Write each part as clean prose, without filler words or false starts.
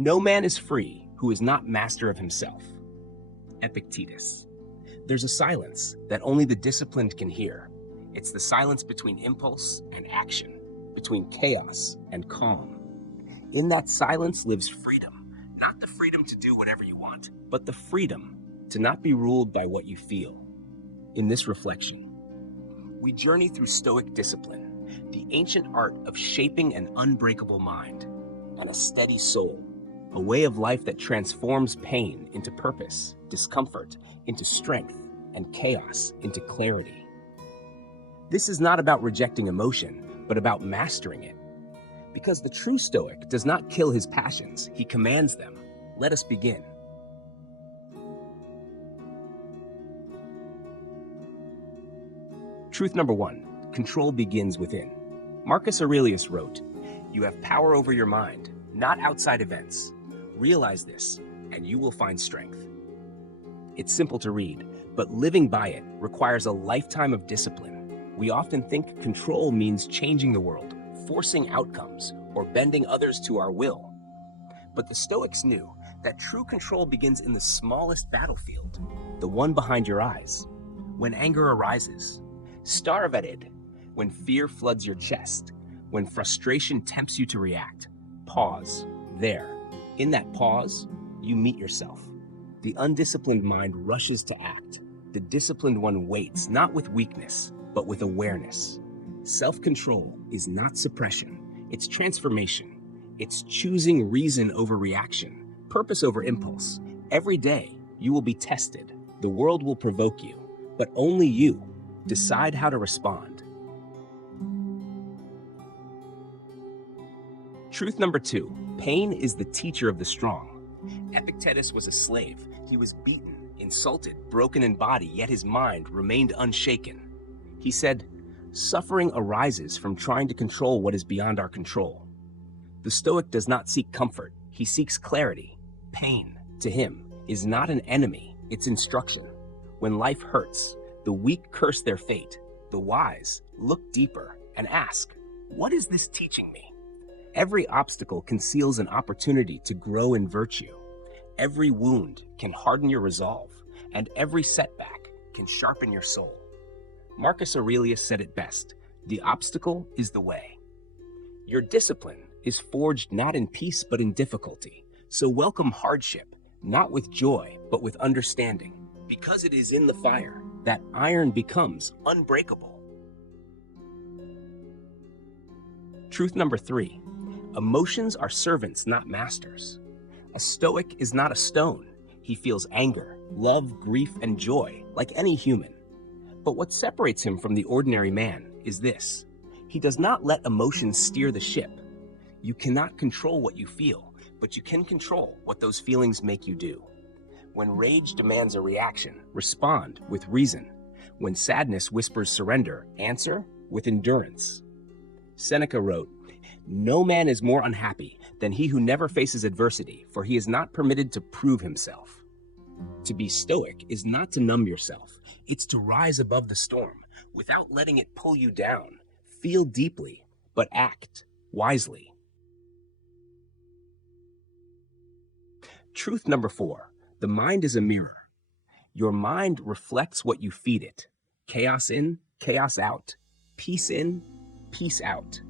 No man is free who is not master of himself. Epictetus. There's a silence that only the disciplined can hear. It's the silence between impulse and action, between chaos and calm. In that silence lives freedom, not the freedom to do whatever you want, but the freedom to not be ruled by what you feel. In this reflection, we journey through Stoic discipline, the ancient art of shaping an unbreakable mind and a steady soul, a way of life that transforms pain into purpose, discomfort into strength, and chaos into clarity. This is not about rejecting emotion, but about mastering it. Because the true Stoic does not kill his passions, he commands them. Let us begin. Truth number 1, control begins within. Marcus Aurelius wrote, "You have power over your mind, not outside events. Realize this, and you will find strength." It's simple to read, but living by it requires a lifetime of discipline. We often think control means changing the world, forcing outcomes, or bending others to our will. But the Stoics knew that true control begins in the smallest battlefield, the one behind your eyes. When anger arises, starve at it. When fear floods your chest, when frustration tempts you to react, pause. There, in that pause, you meet yourself. The undisciplined mind rushes to act. The disciplined one waits, not with weakness, but with awareness. Self-control is not suppression, it's transformation. It's choosing reason over reaction, purpose over impulse. Every day, you will be tested. The world will provoke you, but only you decide how to respond. Truth number 2, pain is the teacher of the strong. Epictetus was a slave. He was beaten, insulted, broken in body, yet his mind remained unshaken. He said, "Suffering arises from trying to control what is beyond our control." The Stoic does not seek comfort, he seeks clarity. Pain, to him, is not an enemy, it's instruction. When life hurts, the weak curse their fate. The wise look deeper and ask, "What is this teaching me?" Every obstacle conceals an opportunity to grow in virtue. Every wound can harden your resolve, and every setback can sharpen your soul. Marcus Aurelius said it best, "The obstacle is the way." Your discipline is forged not in peace but in difficulty. So welcome hardship, not with joy but with understanding. Because it is in the fire that iron becomes unbreakable. Truth number 3, emotions are servants, not masters. A Stoic is not a stone. He feels anger, love, grief, and joy like any human. But what separates him from the ordinary man is this: he does not let emotions steer the ship. You cannot control what you feel, but you can control what those feelings make you do. When rage demands a reaction, respond with reason. When sadness whispers surrender, answer with endurance. Seneca wrote, "No man is more unhappy than he who never faces adversity, for he is not permitted to prove himself." To be Stoic is not to numb yourself. It's to rise above the storm without letting it pull you down. Feel deeply, but act wisely. Truth number 4, the mind is a mirror. Your mind reflects what you feed it. Chaos in, chaos out. Peace in, peace out.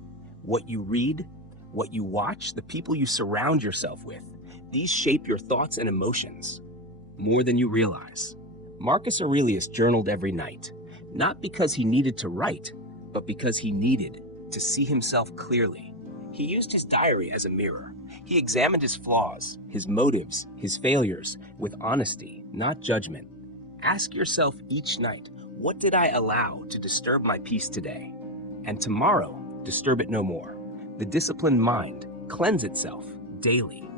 What you read, what you watch, the people you surround yourself with, these shape your thoughts and emotions more than you realize. Marcus Aurelius journaled every night, not because he needed to write, but because he needed to see himself clearly. He used his diary as a mirror. He examined his flaws, his motives, his failures with honesty, not judgment. Ask yourself each night, what did I allow to disturb my peace today? And tomorrow, disturb it no more. The disciplined mind cleanse itself daily.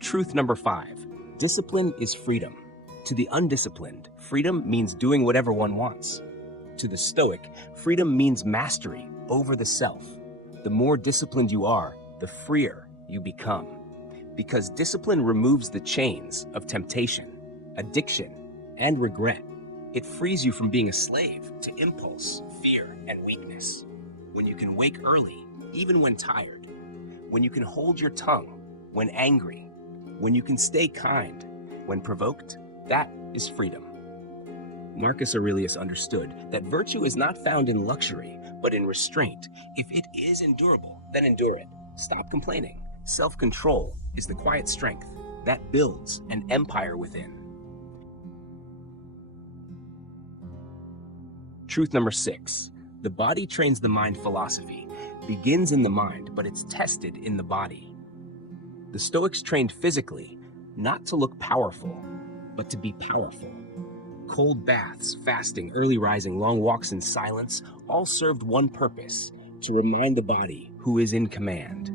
Truth number 5, discipline is freedom. To the undisciplined, freedom means doing whatever one wants. To the Stoic, freedom means mastery over the self. The more disciplined you are, the freer you become. Because discipline removes the chains of temptation, addiction, and regret. It frees you from being a slave to impulse, fear, and weakness. When you can wake early, even when tired, when you can hold your tongue, when angry, when you can stay kind, when provoked, that is freedom. Marcus Aurelius understood that virtue is not found in luxury, but in restraint. If it is endurable, then endure it. Stop complaining. Self-control is the quiet strength that builds an empire within. Truth number 6. The body trains the mind philosophy begins in the mind, but it's tested in the body. The Stoics trained physically, not to look powerful, but to be powerful. Cold baths, fasting, early rising, long walks in silence, all served one purpose: to remind the body who is in command.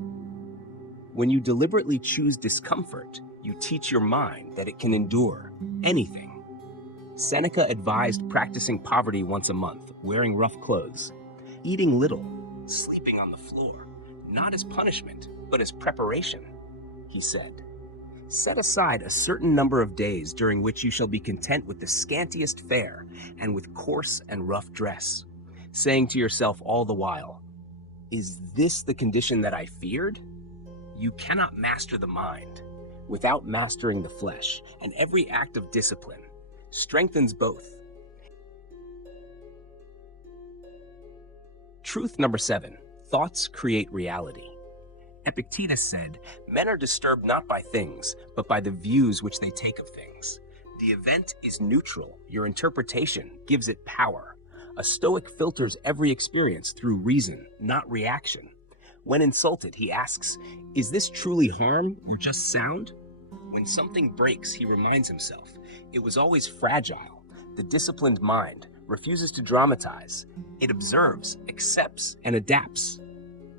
When you deliberately choose discomfort, you teach your mind that it can endure anything. Seneca advised practicing poverty once a month, wearing rough clothes, eating little, sleeping on the floor, not as punishment, but as preparation. He said, "Set aside a certain number of days during which you shall be content with the scantiest fare and with coarse and rough dress, saying to yourself all the while, 'Is this the condition that I feared?' You cannot master the mind without mastering the flesh, and every act of discipline strengthens both." Truth number 7. Thoughts create reality. Epictetus said, "Men are disturbed not by things, but by the views which they take of things. The event is neutral. Your interpretation gives it power." A Stoic filters every experience through reason, not reaction. When insulted, he asks, "Is this truly harm or just sound?" When something breaks, he reminds himself, it was always fragile. The disciplined mind refuses to dramatize. It observes, accepts, and adapts.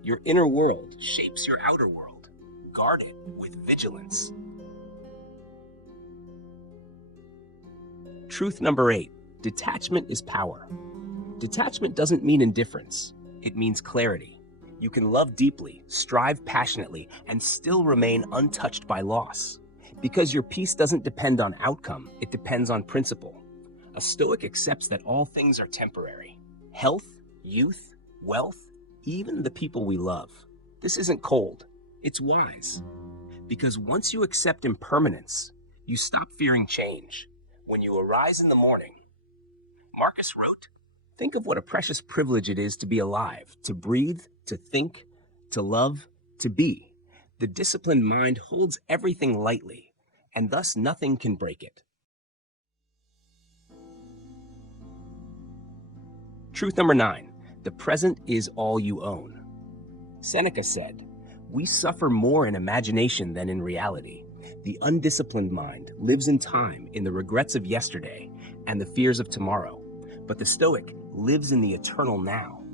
Your inner world shapes your outer world. Guard it with vigilance. Truth number 8. Detachment is power. Detachment doesn't mean indifference. It means clarity. You can love deeply, strive passionately, and still remain untouched by loss. Because your peace doesn't depend on outcome, it depends on principle. A Stoic accepts that all things are temporary. Health, youth, wealth, even the people we love. This isn't cold, it's wise. Because once you accept impermanence, you stop fearing change. When you arise in the morning, Marcus wrote, "Think of what a precious privilege it is to be alive, to breathe, to think, to love, to be." The disciplined mind holds everything lightly, and thus nothing can break it. Truth number 9. The present is all you own. Seneca said, "We suffer more in imagination than in reality. The undisciplined mind lives in time, in the regrets of yesterday and the fears of tomorrow. But the Stoic lives in the eternal now.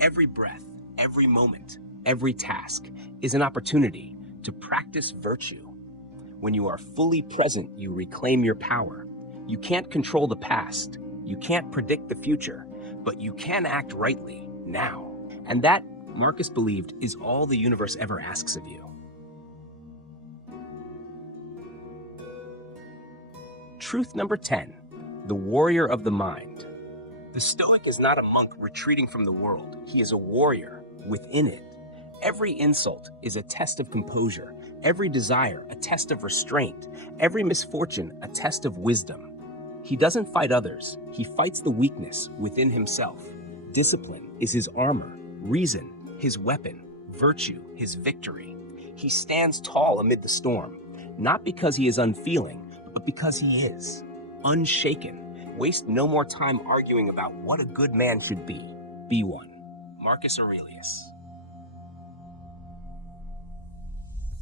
Every breath, every moment, every task is an opportunity to practice virtue. When you are fully present, you reclaim your power. You can't control the past. You can't predict the future, but you can act rightly now." And that, Marcus believed, is all the universe ever asks of you. Truth number 10. The warrior of the mind. The Stoic is not a monk retreating from the world. He is a warrior within it. Every insult is a test of composure. Every desire, a test of restraint. Every misfortune, a test of wisdom. He doesn't fight others. He fights the weakness within himself. Discipline is his armor. Reason, his weapon. Virtue, his victory. He stands tall amid the storm, not because he is unfeeling, but because he is unshaken. Waste no more time arguing about what a good man should be. Be one. Marcus Aurelius.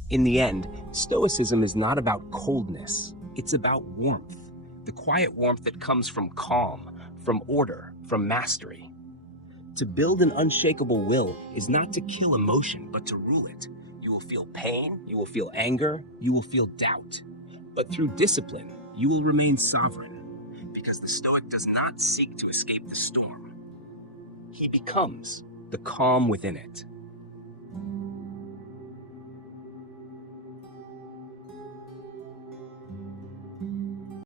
In the end, Stoicism is not about coldness. It's about warmth. The quiet warmth that comes from calm, from order, from mastery. To build an unshakable will is not to kill emotion, but to rule it. You will feel pain, you will feel anger, you will feel doubt. But through discipline, you will remain sovereign. Because the Stoic does not seek to escape the storm. He becomes the calm within it.